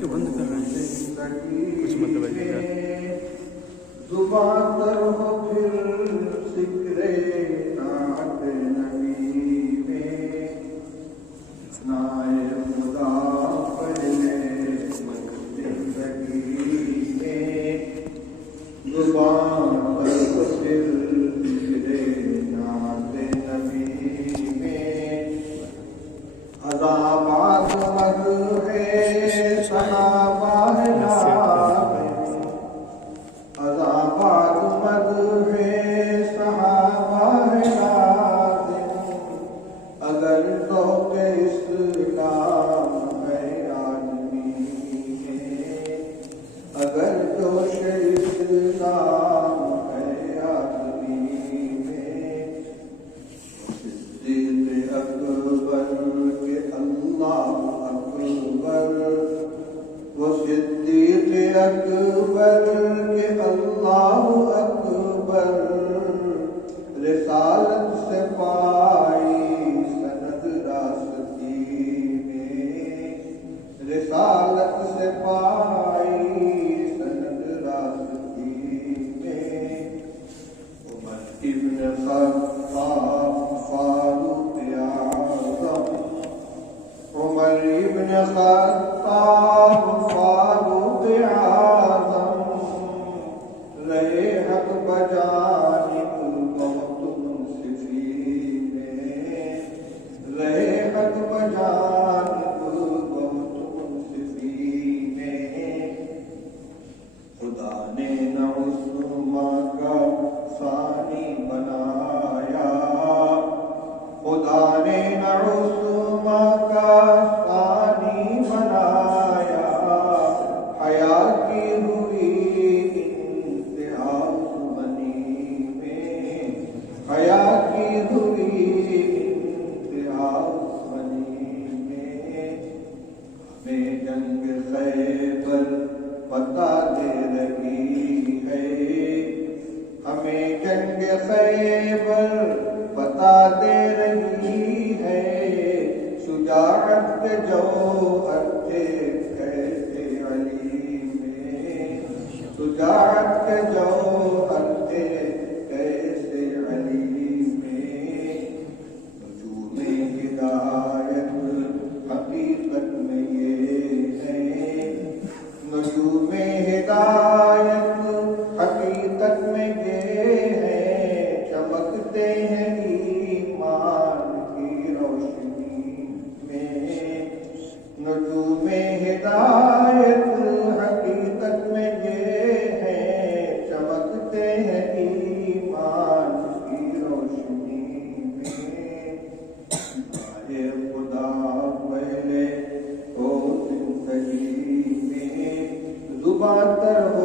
کیوں بند کر رہے ہیں؟ کچھ مطلب ہے کیا؟ زبان تر ہو پھر ذکر نعت نبی میں، ثنائے خدا پہلے زندگی میں، زبان تر ہو پھر ذکر نعت نبی میں، عذابات مد ہے صحابہ عذابات مد ہے صحابہ لازم، اگر ذوق اسلام ہے آدمی میں، اگر جوش اسلام ہے آدمی میں، صدیق اکبر کے اللہ اکبر، وہ صدیق اکبر کے اللہ اکبر، رسالت سے پائی سند راستی میں، رسالت سے پائی سند راستی میں، عمر ابن خطاب فاروق اعظم، عمر ابن خطاب فاروق اعظم، رہے حق بجانب بہت منصفی میں، رہے حق بجانب بہت منصفی میں، خدا نے نہ عثمان کا ثانی بنایا، خدا نے نہ عثمان کا ثانی بنایا، حیا کی ہوئی انتہا بنی میں، حیا کی ہوئی انتہا بنی میں، ہمیں جنگ خیبر پتہ دے رہی ہے، ہمیں جنگ خیبر پتہ دے رہی ہے، شجاعت کے جوہر تھے کیسے علی میں، شجاعت کے جوہر تھے کیسے علی میں، نجوم ہدایت حقیقت میں یہ ہے، نجوم ہدایت حقیقت میں یہ ہے، چمکتے ہیں ایمان کی روشنی میں، نجوم ہدایت حقیقت میں یہ ہے، چمکتے ہیں ایمان کی روشنی میں، آئے خدا پہلے ہو زندگی میں، زبان تر ہو